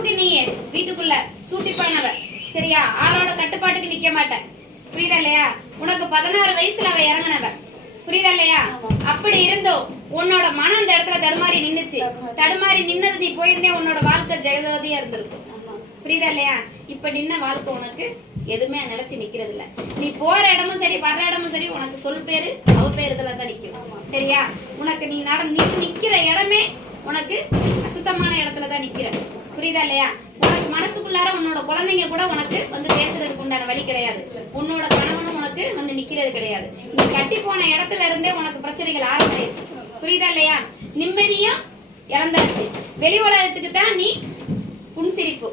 பொழப்புக்கு நீ வீட்டுக்குள்ள சூட்டிப்பானவ சரியா? ஆரோட கட்டுப்பாட்டுக்கு நிக்க மாட்ட புரியுதா இல்லையா? உனக்கு பதினாறு வயசுல அவ இறங்குனவ. புரியுதா இல்லையா? அப்படி இருந்தோம் உன்னோட மனம் அந்த இடத்துல தடுமாறி நின்னுச்சு. தடுமாறி நின்னது நீ போயிருந்தே உன்னோட வாழ்க்கை ஜெகதோதியா இருந்திருக்கும். புரியுதா இல்லையா? இப்ப நின்ன வாழ்க்கை உனக்கு எதுவுமே நிலைச்சு நிக்கிறது இல்ல நீ போற இடமும் சரி வர்ற இடமும் சரி உனக்கு சொல் பேரு அவ பேரு இதுல தான் நிக்கும். சரியா? உனக்கு நீ நட நீ நிக்கிற இடமே உனக்கு அசுத்தமான இடத்துல தான் நிக்கிற. புரியுதா இல்லையா? உனக்கு மனசுக்குள்ளார உன்னோட குழந்தைங்க கூட உனக்கு வந்து பேசுறதுக்கு உண்டான வழி கிடையாது. உன்னோட கணவனும் உனக்கு வந்து நிக்கிறது கிடையாது. நீ கட்டி போன இடத்துல இருந்தே உனக்கு பிரச்சனைகள் ஆரம்பிச்சிருச்சு. புரியுதா இல்லையா? நிம்மதியும் இறந்தாச்சு. வெளி உலகத்துக்கு தான் நீ புன்சிரிப்பு.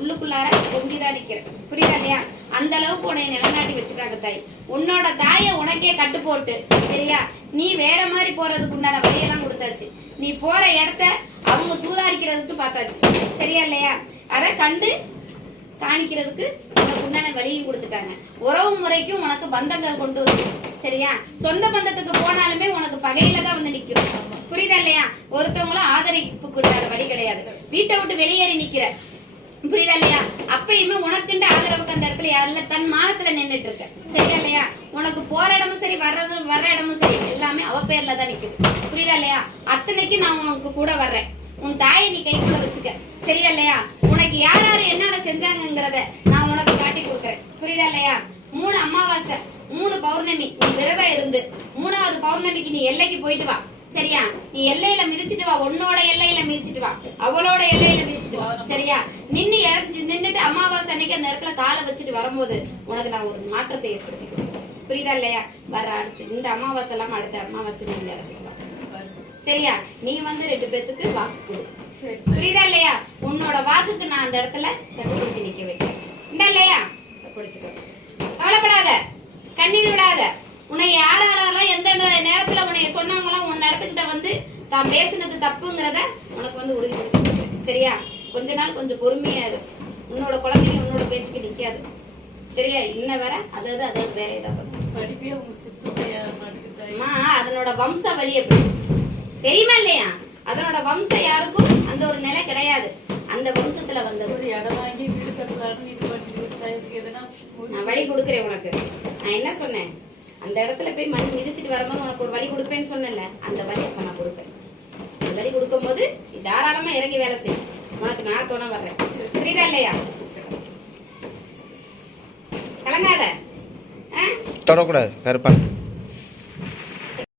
உள்ளுக்குள்ளார கொஞ்சிதான் நிக்கிற. புரியுதா இல்லையா? அந்த அளவுக்கு உன்னை நிலநாட்டி வச்சுட்டாங்க தாய். உன்னோட தாயை உனக்கே கட்டு போட்டு சரியா? நீ வேற மாதிரி போறதுக்கு உண்டான வழியெல்லாம் கொடுத்தாச்சு. நீ போற இடத்த அவங்க சூதாரிக்கிறதுக்கு பார்த்தாச்சு. சரியா இல்லையா? அதை கண்டு காணிக்கிறதுக்கு உனக்கு உண்டான வழியும் கொடுத்துட்டாங்க. உறவு முறைக்கும் உனக்கு பந்தங்கள் கொண்டு வந்துச்சு. சரியா? சொந்த பந்தத்துக்கு போனாலுமே உனக்கு பகையில தான் வந்து நிக்கும். புரியுதா இல்லையா? ஒருத்தவங்களும் ஆதரிப்புக்குண்டான வழி கிடையாது. வீட்டை விட்டு வெளியேறி நிக்கிற புரியுதா இல்லையா? அப்பயுமே உனக்குண்டு ஆதரவுக்கு அந்த இடத்துல யாரும் இல்ல. தன் மானத்துல நின்னுட்டு இருக்க சரியா இல்லையா? உனக்கு போற இடமும் சரி வர்றது வர்ற இடமும் சரி எல்லாமே அவ பேர்ல தான் நிக்குது. புரியுதா இல்லையா? அத்தனைக்கு நான் உனக்கு கூட வர்றேன். உன் தாயை நீ கைக்குள்ள வச்சுக்க. சரியா இல்லையா? உனக்கு யார் யார் என்னென்ன செஞ்சாங்கங்கிறத நான் உனக்கு காட்டி கொடுக்குறேன். புரியுதா இல்லையா? மூணு அமாவாசை மூணு பௌர்ணமி நீ விரதம் இருந்து மூணாவது பௌர்ணமிக்கு நீ எல்லைக்கு போயிட்டு வா. சரியா? நீ எல்லையில மிதிச்சிட்டு வா. உன்னோட எல்லையில மிதிச்சிட்டு வா. அவளோட எல்லையில மிதிச்சிட்டு வா. சரியா? நின்னு நின்னுட்டு அமாவாசை அன்னைக்கு அந்த இடத்துல காலை வச்சுட்டு வரும்போது உனக்கு நான் ஒரு மாற்றத்தை ஏற்படுத்தி கொடுக்குறேன். புரியுதா இல்லையா? வர அடுத்து இந்த அமாவாசை இல்லாம அடுத்த அமாவாசை இந்த இடத்துக்கு வா சரியா? நீ வந்து ரெண்டு பேத்துக்கு வாக்கு கொடு. புரியுதா இல்லையா? உன்னோட வாக்குக்கு நான் அந்த இடத்துல கட்டுப்படுத்தி நிக்க வைக்கிறேன். இந்த இல்லையா? கவலைப்படாத. கண்ணீர் விடாத. உன்னை யாராலாம் எந்த நே- நேரத்துல உன்னை சொன்னவங்களாம் உன் இடத்துக்கிட்ட வந்து தான் பேசினது தப்புங்கிறத உனக்கு வந்து உறுதிப்படுத்தி. சரியா? கொஞ்ச நாள் கொஞ்சம் பொறுமையா இரு. உன்னோட குழந்தைங்க உன்னோட பேச்சுக்கு நிக்காது. சரியா? இன்ன வர அதாவது அதாவது வேற ஏதாவது அதனோட வம்ச வழி எப்படி? தெரியுமா இல்லையா? அதனோட வம்சம் யாருக்கும் அந்த ஒரு நிலை கிடையாது. அந்த வம்சத்துல வந்தது. ஒரு இடம் வாங்கி வீடு கட்டலாம்னு இது பண்ணி நான் வழி கொடுக்குறேன் உனக்கு. நான் என்ன சொன்னேன்? அந்த இடத்துல போய் மண் மிதிச்சிட்டு வரும்போது உனக்கு ஒரு வழி கொடுப்பேன்னு சொன்னேன்ல அந்த வழி அப்ப நான் கொடுப்பேன். அந்த வழி கொடுக்கும்போது போது தாராளமா இறங்கி வேலை செய்யும் உனக்கு நான் துணை வர்றேன். புரியுதா இல்லையா? கலங்காத தொடக்கூடாது கருப்பான்